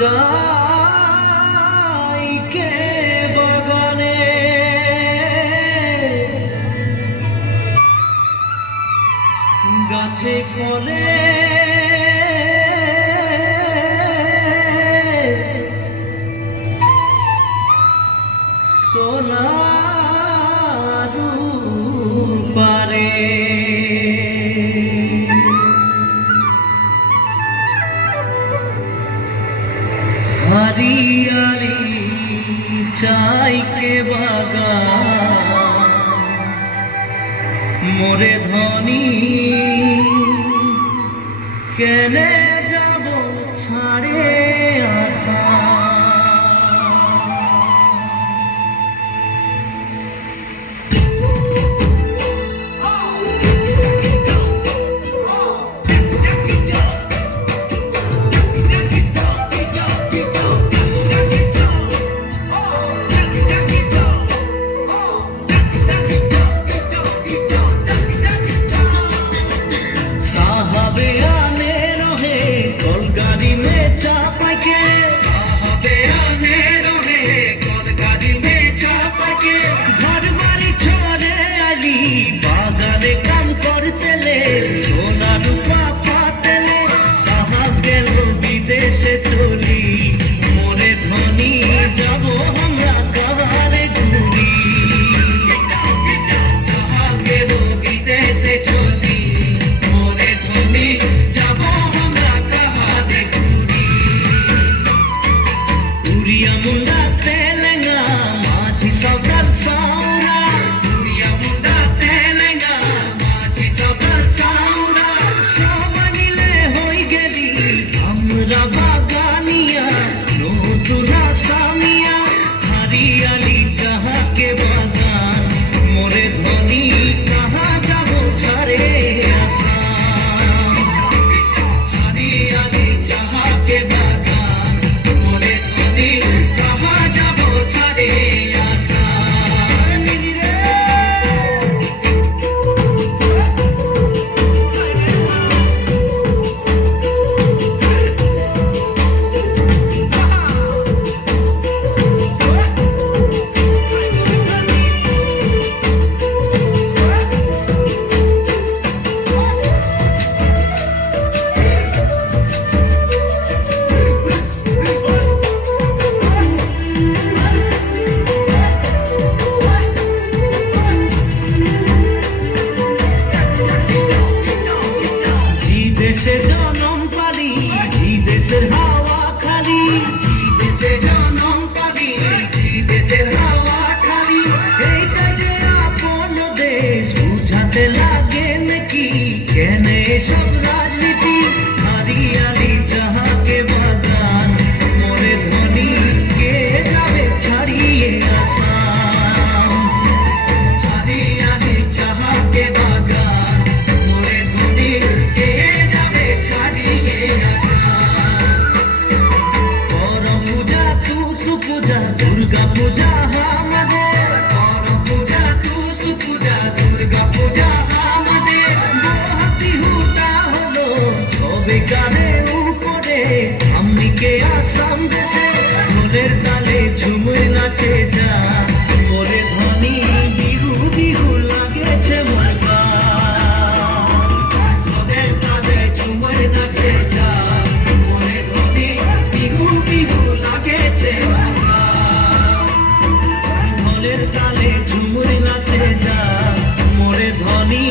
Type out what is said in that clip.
চাই কে বাগানে গাছে ফলে সোনার পারে हरियाली चाय के बागान मोरे धनी केने जाबो छाड़े आशा विदेशे चली मोरे धनी जाबो हमरा कारे घुरी विदेशे चली मोरे धनी जाबो हमरा कारे घुरी उड़िया मुंडा तेलेंगा माझी सौदाल साउरा उड़िया मुंडा तेलेंगा माझी सौदाल साउरा सामनिले होई गेली हमरा बागानिया नतुना सामिया हरियाली जहाँ के बागान मोरे धनी कहाँ जाबो छाड़े आशा हरियाली जहाँ के बागान मोरे धनी कहाँ जाबो छाड़े आशा देशे जनम पाली देशेर हावा खाली देशे जनम पाली देशेर हावा खाली এইটাই যে আপন দেশ বুঝাতে লাগে নাকি কেন এসব রাজনীতি হরিয়ালি যাহা কে বাগান মোরে ধনী কে যাবে ছাড়িয়ে আসাম হরিয়ালি যাহা কে বাগান মোরে ধনী কে दुर्गा पूजा हमारे पूजा तुसु पूजा दुर्गा पूजा हमारे हाथी हुटा हलो सबे गाने ऊपरे हमनी के आसाम देशे ढोलेर ताले झुमुर नाचे जा मोरे धनी बिहु बिहु लागेছে मोर गान ढोलेर ताले झुमुर नाचे जा मोरे धनी बिहु बिहु लागेছে তালে ঝুমুর নাচে যা মোরে ধনী